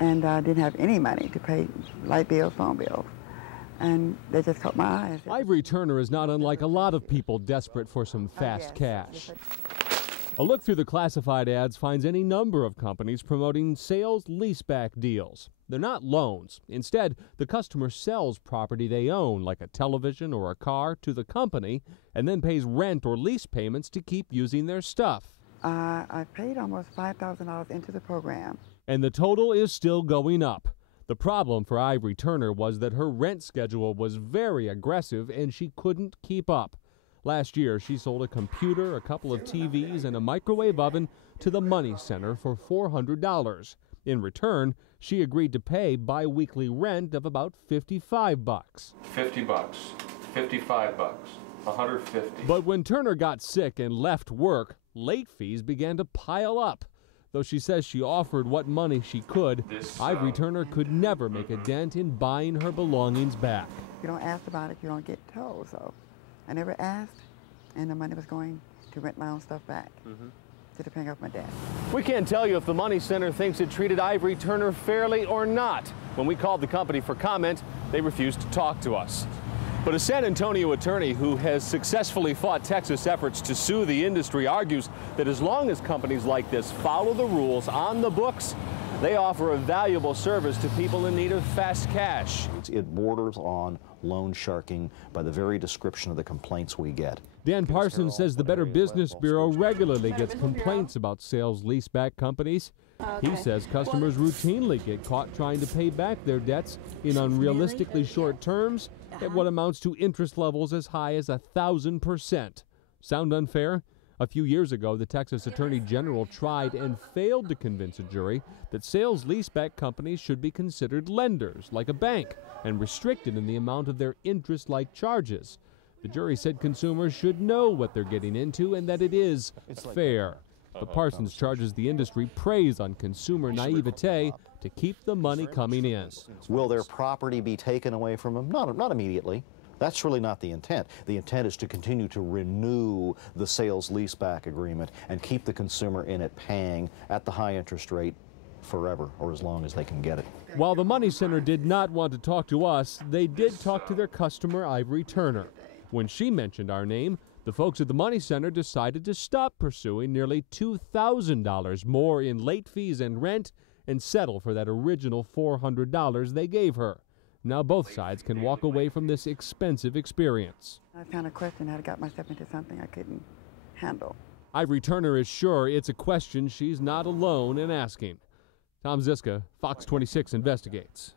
and I didn't have any money to pay light bills, phone bills. And they just caught my eye. Ivory Turner is not unlike a lot of people desperate for some fast cash. A look through the classified ads finds any number of companies promoting sales leaseback deals. They're not loans. Instead, the customer sells property they own, like a television or a car, to the company, and then pays rent or lease payments to keep using their stuff. I paid almost $5,000 into the program. And the total is still going up. The problem for Ivory Turner was that her rent schedule was very aggressive and she couldn't keep up. Last year, she sold a computer, a couple of TVs, and a microwave oven to the Money Center for $400. In return, she agreed to pay bi-weekly rent of about $55. $50, $55, $150. But when Turner got sick and left work, late fees began to pile up. Though she says she offered what money she could, Ivory Turner could never make a dent in buying her belongings back. You don't ask about it, you don't get told. So I never asked, and the money was going to rent my own stuff back to pay off my debt. We can't tell you if the Money Center thinks it treated Ivory Turner fairly or not. When we called the company for comment, they refused to talk to us. But a San Antonio attorney who has successfully fought Texas efforts to sue the industry argues that as long as companies like this follow the rules on the books, they offer a valuable service to people in need of fast cash. It borders on loan sharking by the very description of the complaints we get. Dan Parsons says the Better Business Bureau regularly gets complaints about sales leaseback companies. He says customers routinely get caught trying to pay back their debts in unrealistically short terms at what amounts to interest levels as high as 1,000%. Sound unfair? A few years ago, the Texas Attorney General tried and failed to convince a jury that sales leaseback companies should be considered lenders, like a bank, and restricted in the amount of their interest-like charges. The jury said consumers should know what they're getting into and that it is fair. But Parsons charges the industry preys on consumer naivete to keep the money coming in. Will their property be taken away from them? Not immediately. That's really not the intent. The intent is to continue to renew the sales leaseback agreement and keep the consumer in it paying at the high interest rate forever, or as long as they can get it. While the Money Center did not want to talk to us, they did talk to their customer, Ivory Turner. When she mentioned our name, the folks at the Money Center decided to stop pursuing nearly $2,000 more in late fees and rent and settle for that original $400 they gave her. Now both sides can walk away from this expensive experience. I kind of questioned how I got myself into something I couldn't handle. Ivory Turner is sure it's a question she's not alone in asking. Tom Ziska, Fox 26 investigates.